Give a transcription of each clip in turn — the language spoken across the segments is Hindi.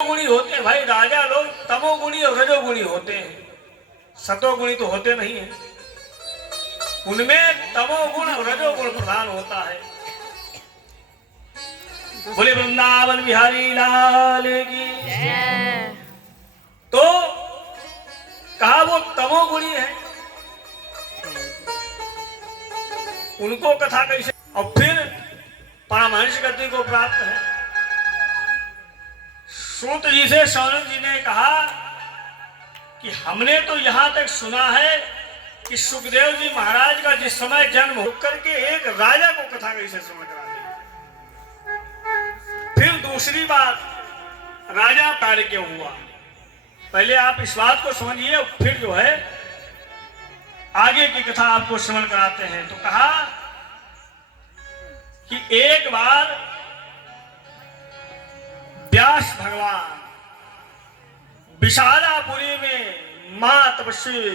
गुणी होते हैं भाई, राजा लोग तमोगुणी और रजोगुणी होते हैं, सतोगुणी तो होते नहीं है। उनमें तमोगुण और रजोगुण प्रधान होता है। बोले वृंदावन बिहारी लाल की। तो कहा वो तमोगुणी है, उनको कथा कैसे और फिर परमहंस गति को प्राप्त है। सूत जी से शौनक जी ने कहा कि हमने तो यहां तक सुना है कि सुखदेव जी महाराज का जिस समय जन्म होकर के एक राजा को कथा कैसे सुन करा दी। फिर दूसरी बात, राजा कार्य क्यों हुआ, पहले आप इस बात को समझिए, फिर जो है आगे की कथा आपको श्रवण कराते हैं। तो कहा कि एक बार व्यास भगवान विशालापुरी में मां तपस्वी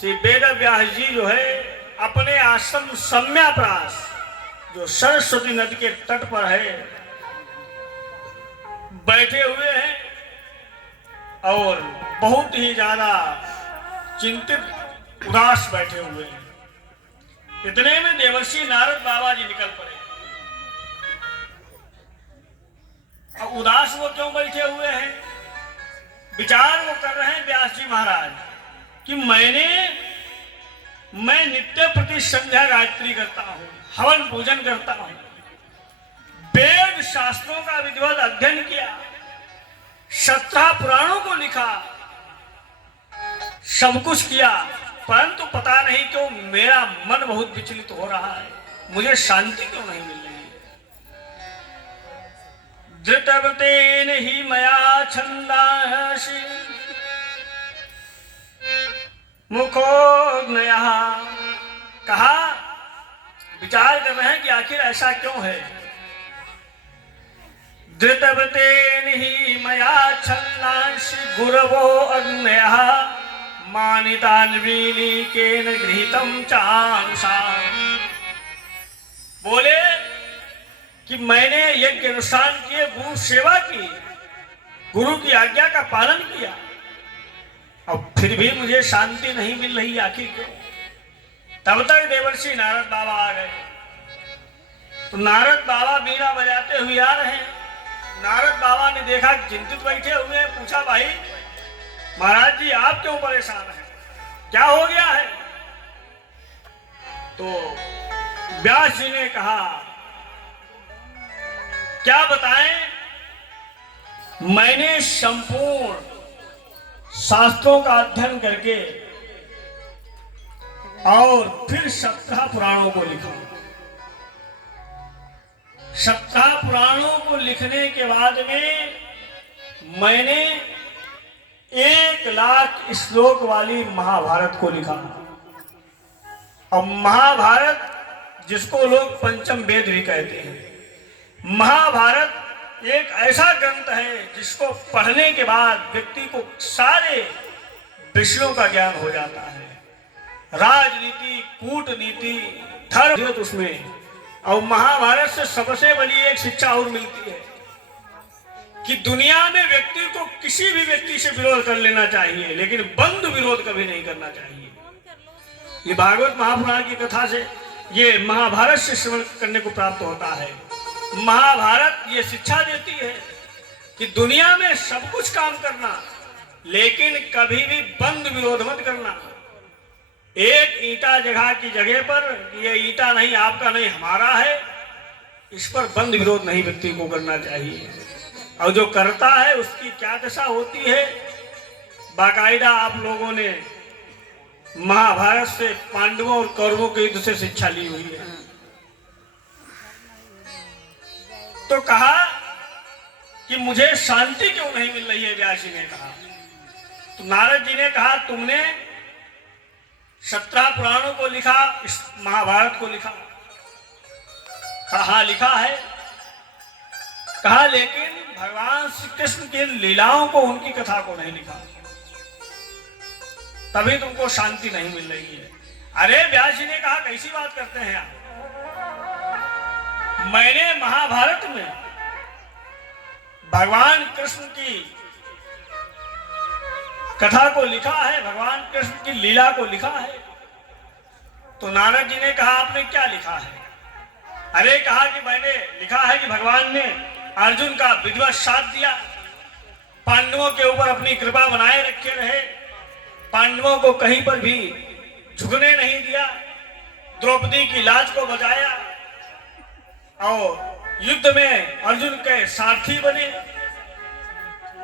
श्री वेद व्यास जी जो है अपने आश्रम सम्याप्रास जो सरस्वती नदी के तट पर है बैठे हुए हैं और बहुत ही ज्यादा चिंतित उदास बैठे हुए हैं। इतने में देवर्षि नारद बाबा जी निकल पड़े। अब उदास वो क्यों बैठे हुए हैं, विचार वो कर रहे हैं व्यास जी महाराज कि मैं नित्य प्रति संध्या गायत्री करता हूं, हवन पूजन करता हूं, वेद शास्त्रों का विधिवत अध्ययन किया, 17 पुराणों को लिखा, सब कुछ किया, परंतु पता नहीं क्यों मेरा मन बहुत विचलित हो रहा है, मुझे शांति क्यों नहीं मिल रही है। धृतव्रतेन ही मया छंदांसि मुखोग्नयः। कहा विचार कर रहे हैं कि आखिर ऐसा क्यों है। धृतव्रतेन ही मया छंदांसि गुरवो अग्नयः मानितान्वीलिकेन गृहीतं चानुषाम्। बोले कि मैंने यज्ञ अनुष्ठान किए, गुरु सेवा की, गुरु की आज्ञा का पालन किया, अब फिर भी मुझे शांति नहीं मिल रही, आखिर क्यों। तब तक देवर्षि नारद बाबा आ गए। तो नारद बाबा बीड़ा बजाते हुए आ रहे हैं। नारद बाबा ने देखा चिंतित बैठे हुए हैं, पूछा भाई महाराज जी आप क्यों परेशान हैं, क्या हो गया है। तो व्यास जी ने कहा क्या बताएं, मैंने संपूर्ण शास्त्रों का अध्ययन करके और फिर 17 पुराणों को लिखा। 17 पुराणों को लिखने के बाद में मैंने 1,00,000 श्लोक वाली महाभारत को लिखा। और महाभारत जिसको लोग पंचम वेद भी कहते हैं, महाभारत एक ऐसा ग्रंथ है जिसको पढ़ने के बाद व्यक्ति को सारे विषयों का ज्ञान हो जाता है, राजनीति, कूटनीति, धर्म उसमें। और महाभारत से सबसे बड़ी एक शिक्षा और मिलती है कि दुनिया में व्यक्ति को किसी भी व्यक्ति से विरोध कर लेना चाहिए, लेकिन बंधु विरोध कभी नहीं करना चाहिए। ये भागवत महापुराण की कथा से, ये महाभारत से श्रवण करने को प्राप्त होता है। महाभारत ये शिक्षा देती है कि दुनिया में सब कुछ काम करना, लेकिन कभी भी बंद विरोध मत करना। एक ईंटा जगह की जगह पर, ये ईंटा नहीं आपका नहीं हमारा है, इस पर बंद विरोध नहीं व्यक्ति को करना चाहिए। और जो करता है उसकी क्या दशा होती है, बाकायदा आप लोगों ने महाभारत से पांडवों और कौरवों के युद्ध से शिक्षा ली हुई है। तो कहा कि मुझे शांति क्यों नहीं मिल रही है, व्यास जी ने कहा। तो नारद जी ने कहा तुमने 17 पुराणों को लिखा, इस महाभारत को लिखा। कहा लिखा है। कहा लेकिन भगवान श्री कृष्ण की लीलाओं को, उनकी कथा को नहीं लिखा, तभी तुमको शांति नहीं मिल रही है। अरे व्यास जी ने कहा कैसी बात करते हैं आप, मैंने महाभारत में भगवान कृष्ण की कथा को लिखा है, भगवान कृष्ण की लीला को लिखा है। तो नारद जी ने कहा आपने क्या लिखा है? अरे कहा कि मैंने लिखा है कि भगवान ने अर्जुन का विधिवत साथ दिया, पांडवों के ऊपर अपनी कृपा बनाए रखे रहे, पांडवों को कहीं पर भी झुकने नहीं दिया, द्रौपदी की लाज को बचाया और युद्ध में अर्जुन के सारथी बने,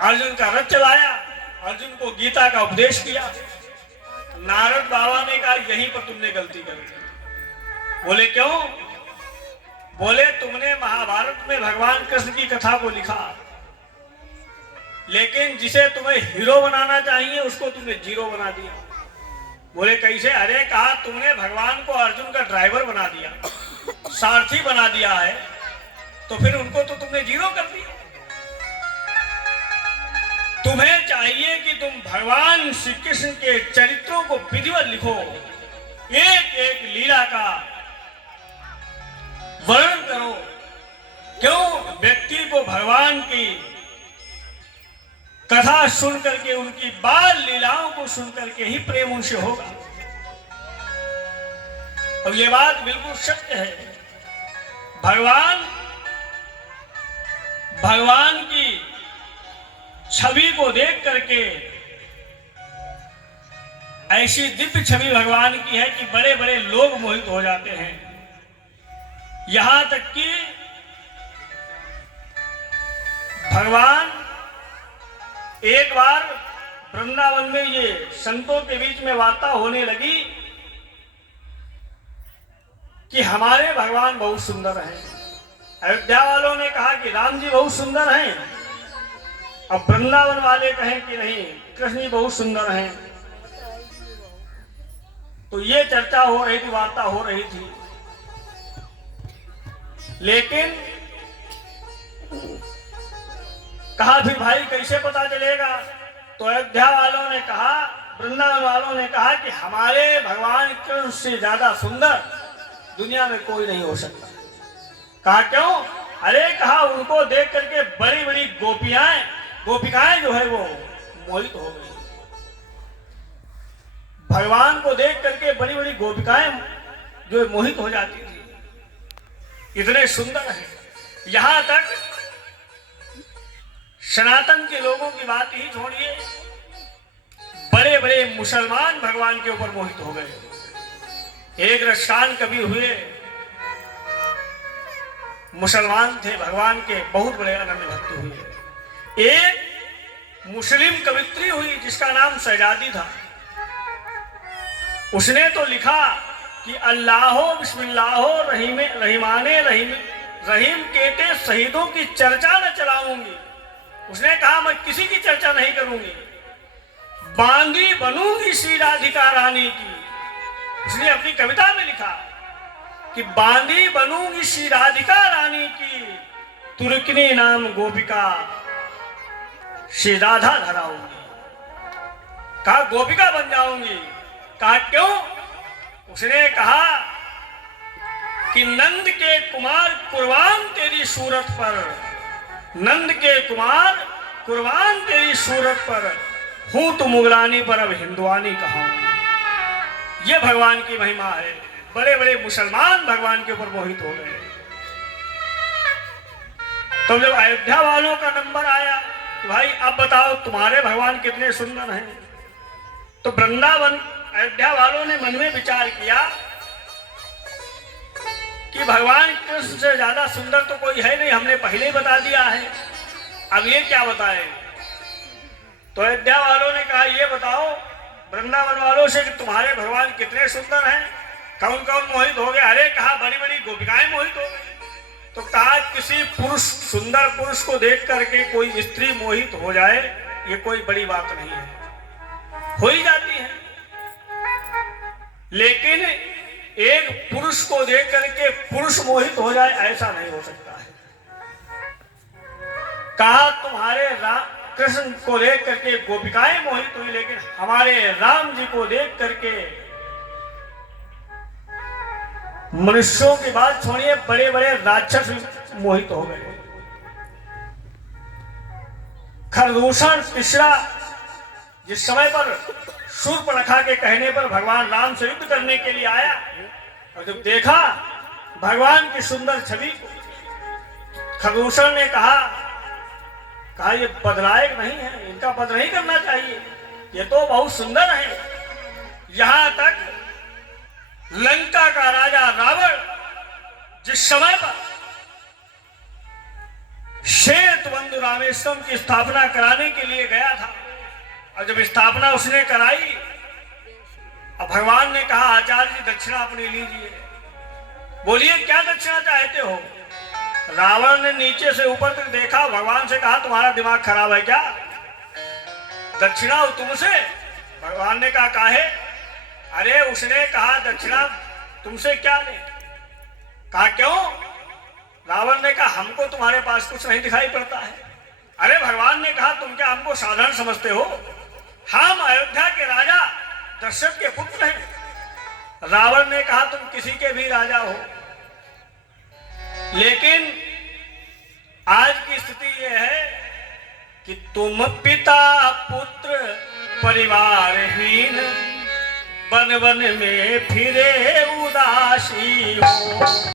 अर्जुन का रथ चलाया, अर्जुन को गीता का उपदेश किया। नारद बाबा ने कहा यहीं पर तुमने गलती कर दी। बोले क्यों? बोले तुमने महाभारत में भगवान कृष्ण की कथा को लिखा, लेकिन जिसे तुम्हें हीरो बनाना चाहिए उसको तुमने जीरो बना दिया। बोले कैसे? अरे कहा तुमने भगवान को अर्जुन का ड्राइवर बना दिया, सारथी बना दिया है, तो फिर उनको तो तुमने जीरो कर दिया। तुम्हें चाहिए कि तुम भगवान श्री कृष्ण के चरित्रों को विधिवत लिखो, एक एक लीला का वर्णन करो। क्यों? व्यक्ति को भगवान की कथा सुन करके, उनकी बाल लीलाओं को सुन करके ही प्रेम उनसे होगा। और ये बात बिल्कुल सत्य है। भगवान की छवि को देख करके, ऐसी दिव्य छवि भगवान की है कि बड़े बड़े लोग मोहित हो जाते हैं। यहां तक कि भगवान एक बार वृंदावन में ये संतों के बीच में वार्ता होने लगी कि हमारे भगवान बहुत सुंदर हैं। अयोध्या वालों ने कहा कि राम जी बहुत सुंदर हैं, अब वृंदावन वाले कहें कि नहीं कृष्ण जी बहुत सुंदर हैं। तो ये चर्चा हो रही थी, वार्ता हो रही थी। लेकिन कहा फिर भाई कैसे पता चलेगा? तो अयोध्या वालों ने कहा, वृंदावन वालों ने कहा कि हमारे भगवान कृष्ण से ज्यादा सुंदर दुनिया में कोई नहीं हो सकता। कहा क्यों? अरे कहा उनको देख करके बड़ी बड़ी गोपिकाएं जो है वो मोहित हो गई। भगवान को देख करके बड़ी बड़ी गोपिकाएं जो मोहित हो जाती थी, इतने सुंदर है। यहां तक सनातन के लोगों की बात ही छोड़िए, बड़े बड़े मुसलमान भगवान के ऊपर मोहित हो गए। एक रश्कान कवि हुए, मुसलमान थे, भगवान के बहुत बड़े अनन्य भक्त हुए। एक मुस्लिम कवित्री हुई जिसका नाम शहजादी था। उसने तो लिखा कि अल्लाहो बिस्मिल्लाहो रहीमाने रहीम कहते शहीदों की चर्चा न चलाऊंगी। उसने कहा मैं किसी की चर्चा नहीं करूंगी, बांदी बनूंगी श्री राधिका रानी की। उसने अपनी कविता में लिखा कि बांदी बनूंगी श्री राधिका रानी की, तुर्कनी नाम गोपिका श्री राधा धराऊंगी। कहा गोपिका बन जाऊंगी। कहा क्यों? उसने कहा कि नंद के कुमार कुर्बान तेरी सूरत पर, नंद के कुमार कुर्बान तेरी सूरत पर, हूं तो मुगलानी पर अब हिंदुआनी कहूंगी। ये भगवान की महिमा है। बड़े बड़े मुसलमान भगवान के ऊपर मोहित हो गए। तो जब अयोध्या वालों का नंबर आया तो भाई अब बताओ तुम्हारे भगवान कितने सुंदर हैं, तो वृंदावन अयोध्या वालों ने मन में विचार किया कि भगवान कृष्ण से ज्यादा सुंदर तो कोई है नहीं, हमने पहले ही बता दिया है, अब ये क्या बताएं। तो अयोध्या वालों ने कहा ये बताओ वृंदावन वालों से कि तुम्हारे भगवान कितने सुंदर हैं, कौन कौन मोहित हो गए। अरे कहा बड़ी बड़ी गोपिकाएं मोहित हो गई। तो कहा किसी पुरुष, सुंदर पुरुष को देख करके कोई स्त्री मोहित हो जाए ये कोई बड़ी बात नहीं है, हो ही जाती है। लेकिन एक पुरुष को देख करके पुरुष मोहित हो जाए ऐसा नहीं हो सकता है। कहा तुम्हारे कृष्ण को देख करके गोपिकाएं मोहित हुई, लेकिन हमारे राम जी को देख करके मनुष्यों की बात छोड़िए, बड़े बड़े राक्षस मोहित हो गए। खरदूषण पिछड़ा जिस समय पर शूर्पणखा के कहने पर भगवान राम से युद्ध करने के लिए आया और जब देखा भगवान की सुंदर छवि को, खरदूषण ने कहा ये पदलायक नहीं है, इनका पद नहीं करना चाहिए, ये तो बहुत सुंदर है। यहां तक लंका का राजा रावण जिस समय पर श्वेतबंधु रामेश्वरम की स्थापना कराने के लिए गया था और जब स्थापना उसने कराई, अब भगवान ने कहा आचार्य जी दक्षिणा अपनी लीजिए, बोलिए क्या दक्षिणा चाहते हो। रावण ने नीचे से ऊपर तक देखा, भगवान से कहा तुम्हारा दिमाग खराब है क्या, दक्षिणा हो तुमसे। भगवान ने कहा काहे। अरे उसने कहा दक्षिणा तुमसे क्या ले। कहा क्यों। रावण ने कहा हमको तुम्हारे पास कुछ नहीं दिखाई पड़ता है। अरे भगवान ने कहा तुम क्या हमको साधारण समझते हो, हम अयोध्या के राजा दशरथ के पुत्र हैं। रावण ने कहा तुम किसी के भी राजा हो, लेकिन आज की स्थिति यह है कि तुम पिता पुत्र परिवारहीन वन वन में फिरे उदासी हो।